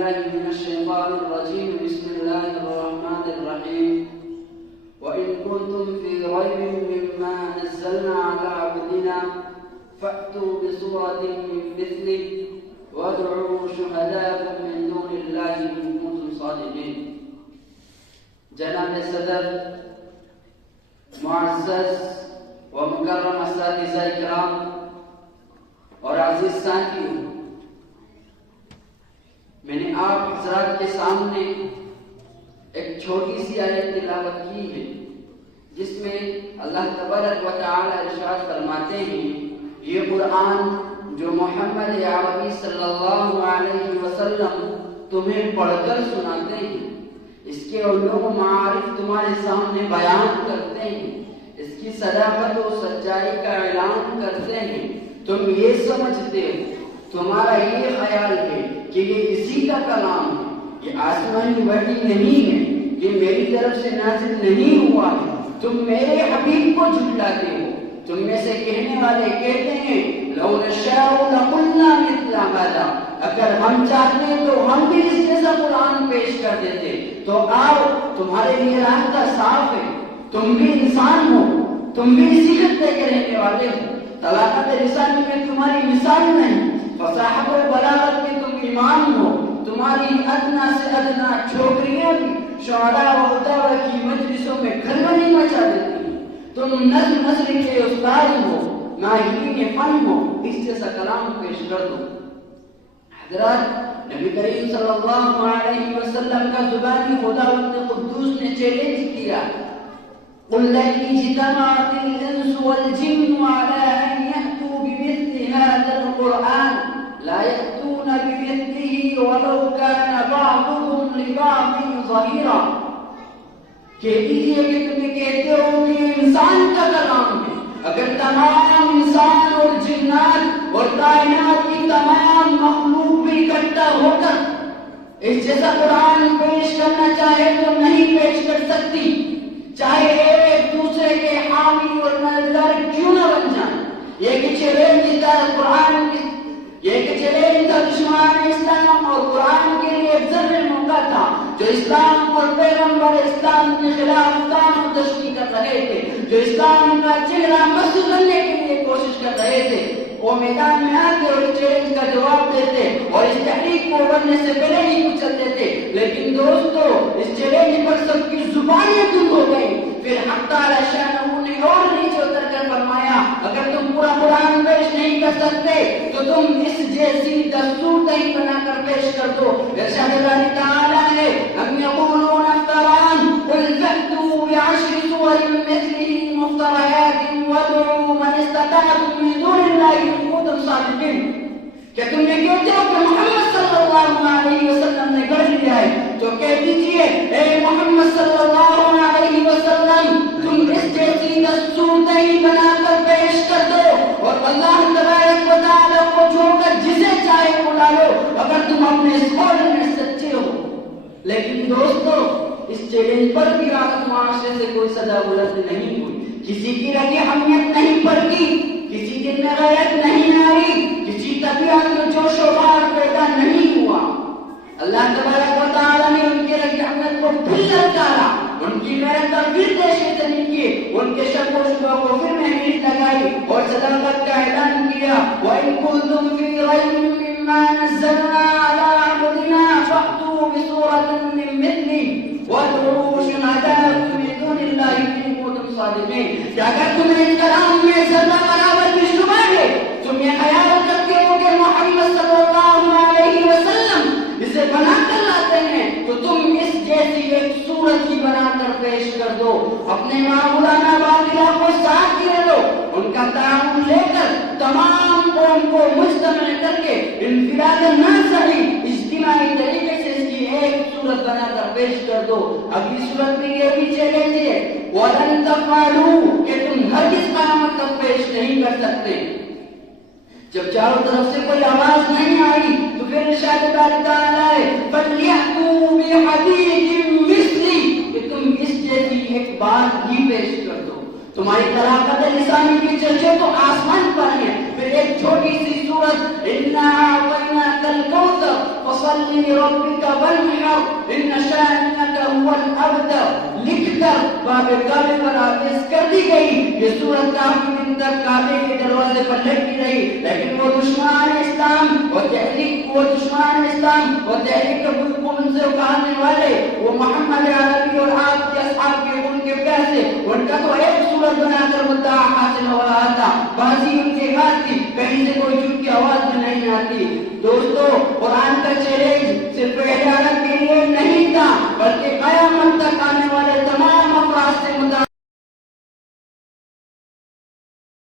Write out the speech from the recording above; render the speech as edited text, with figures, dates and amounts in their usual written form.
بالله من الشيطان الرجيم بسم الله الرحمن الرحيم وإن كنتم في ريب مما نزلنا على عبدنا فأتوا بسورة من مثله وادعوا شهداءكم من دون الله إن كنتم صادقين. جناب صدر، معزز و مکرم اساتذہ اکرام اور عزیز ساتھیوں، میں نے آپ حضرات کے سامنے ایک چھوٹی سی آیت تلاوت کی ہے جس میں اللہ تبارک و تعالی ارشاد فرماتے ہیں، یہ قرآن جو محمد عربی صلی اللہ علیہ وسلم تمہیں پڑھ کر سناتے ہیں، اس کے علوم و معارف تمہارے سامنے بیان کرتے ہیں، اس کی صداقت و سچائی کا اعلان کرتے ہیں، تم یہ سمجھتے ہو، تمہارا یہ خیال ہے کہ یہ اسی کا کلام ہے، یہ آسمانی وحی نہیں ہے، یہ میری طرف سے نازل نہیں ہوا ہے، تم میرے حبیب کو جھٹلاتے ہو۔ تم میں سے کہنے والے کہتے ہیں لو نشاء لقلنا مثل هذا، اگر ہم چاہتے تو ہم بھی اس جیسا قرآن پیش کر دیتے۔ تو آؤ، تمہارے لیے راستہ صاف ہے، تم بھی انسان ہو، تم بھی اسی خطے کے رہنے والے ہو، طلاقت رسالت میں تمہاری مثال نہیں، فصاحت و بلاغت میں تم امام ہو، تمہاری ادنا سے ادنا چھوکریاں بھی شعراء و ادارہ کی مجلسوں میں کھلبلی مچا دیتی ہیں، تم نظم نثر کے استاد ہو، ماہرین فن ہو، اس جیسا کلام پیش کر دو۔ حضرات، نبی کریم صلی اللہ علیہ وسلم کا زبانی خداوند قدوس نے چیلنج کیا، قل لئن اجتمعت الانس والجن على ان يأتوا بمثل هذا القرآن لا يأتون بمثله ولو كان بعضهم لبعض ظهيرا۔ کہہ دیجئے کہ تمہیں کہتے ہو کہ یہ انسان کا کلام ہے، اگر تمام انسان اور جنات اور کائنات کی تمام مخلوق بھی اکٹھا ہو کر اس جیسا قرآن پیش کرنا چاہے تو نہیں پیش کر سکتی، چاہے ایک دوسرے کے حامی اور مددگار کیوں نہ بن جائیں۔ یہ کہ چیلنج تھا قرآن، یہ کہ چیلنج تھا دشمنان اسلام اور قرآن کے لیے ایک ضروری موقع تھا، جو اسلام اور پیغمبر اسلام کے خلاف کام و تشریح کر رہے تھے، جو اسلام کا چہرہ مسخ کرنے کے لیے کوشش کر رہے تھے، وہ میدان میں آتے اور چیلنج کا جواب دیتے اور اس تحریک کو بننے سے پہلے ہی کچل دیتے۔ لیکن دوستو، اس چیلنج پر سب کی زبانیں دور ہو گئی۔ پھر حق تعالی شانہ نے اور نیچے اتر کر فرمایا، اگر تم پورا قرآن پیش نہیں کر سکتے تو تم اس جیسی دستور تہی بنا کر پیش کر دو۔ ارشاد اللہ تعالی ہے، ام یقولون افتران قل فأتوا بعشر سور مثله مفتريات وادعوا من استطعتم من دون الله إن كنتم صادقين۔ کہ تم یہ کہتے ہو کہ محمد صلی اللہ علیہ وسلم نے گڑھ لیا ہے، تو کہہ دیجئے اے محمد صلی اللہ علیہ وسلم، تم اس جیسی دستور تہی بنا کر پیش کر دو اور اللہ تبارک و تعالی کو چھوڑ کر جسے چاہے بلا لو، اگر تم اپنے اس قول میں سچے ہو۔ لیکن دوستو، اس چیلنج پر بھی آج معاشرے سے کوئی صدا بلند نہیں ہوئی، کسی کی رگی حمیت نہیں پڑتی، کسی دل میں غیرت نہیں آئی، کسی طبیعت میں جوش و خار پیدا نہیں ہوا۔ اللہ تبارک و تعالی نے ان کی رگی حمیت کو پھر للکارا، ان کی محنت پر پھر دیشے نہیں کیے، ان کے شک و شبہ کو پھر محنت لگائی اور صداقت کا اعلان کیا۔ وَإِن كُنتُمْ فِي رَيْبٍ مِّمَّا نَزَّلْنَا عَلَىٰ عَبْدِنَا فَأْتُوا بِسُورَةٍ مِّن مِّثْلِهِ وَادْعُوا شُهَدَاءَكُم مِّن دُونِ اللَّهِ إِن كُنتُمْ صَادِقِينَ۔ کہ اگر تمہیں اس کلام میں ذرہ برابر بھی شبہ ہے، تم یہ خیال کرتے ہو کہ محمد صلی اللہ علیہ وسلم اسے بنا کر لاتے ہیں، تو تم اس جیسی ایک صورت ہی بنا کر پیش کر دو، اپنے معبودانہ باطلہ کو ساتھ لے لو، ان کا تعاون لے کر تمام قوم کو مجتمع کر کے انفراد نہ صحیح اجتماعی طریقے سے اس کی ایک صورت بنا کر پیش کر دو۔ اگلی صورت میں یہ بھی چیلنج ہے، وَلَن تَفْعَلُوا، کہ تم ہرگز قیامت تک پیش نہیں کر سکتے۔ جب چاروں طرف سے کوئی آواز نہیں آئی تو پھر ارشاد اللہ تعالی ہے، فَلْيَأْتُوا بِحَدِيثٍ مِّثْلِهِ، کہ تم اس جیسی ایک بات ہی پیش کر دو۔ تمہاری طلاقت لسانی کی چرچے تو آسمان پر ہیں، پھر ایک چھوٹی سی سورت اِنَّا أَعْطَيْنَاكَ الْكَوْثَرَ فصل لربك وانحر ان شانئك هو الابتر لکھ کر باب کعبے پر آویز کر دی گئی. یہ سورت کافی دن تک کعبے کے دروازے پر لٹکی رہی، لیکن وہ دشمن اسلام اور تحریک کو ان سے اکارنے والے وہ محمد عربی اور آپ کے اصحاب کے ان کے پیسے ان کا تو ایک صورت بنا کر مدعا حاصل ہو رہا تھا.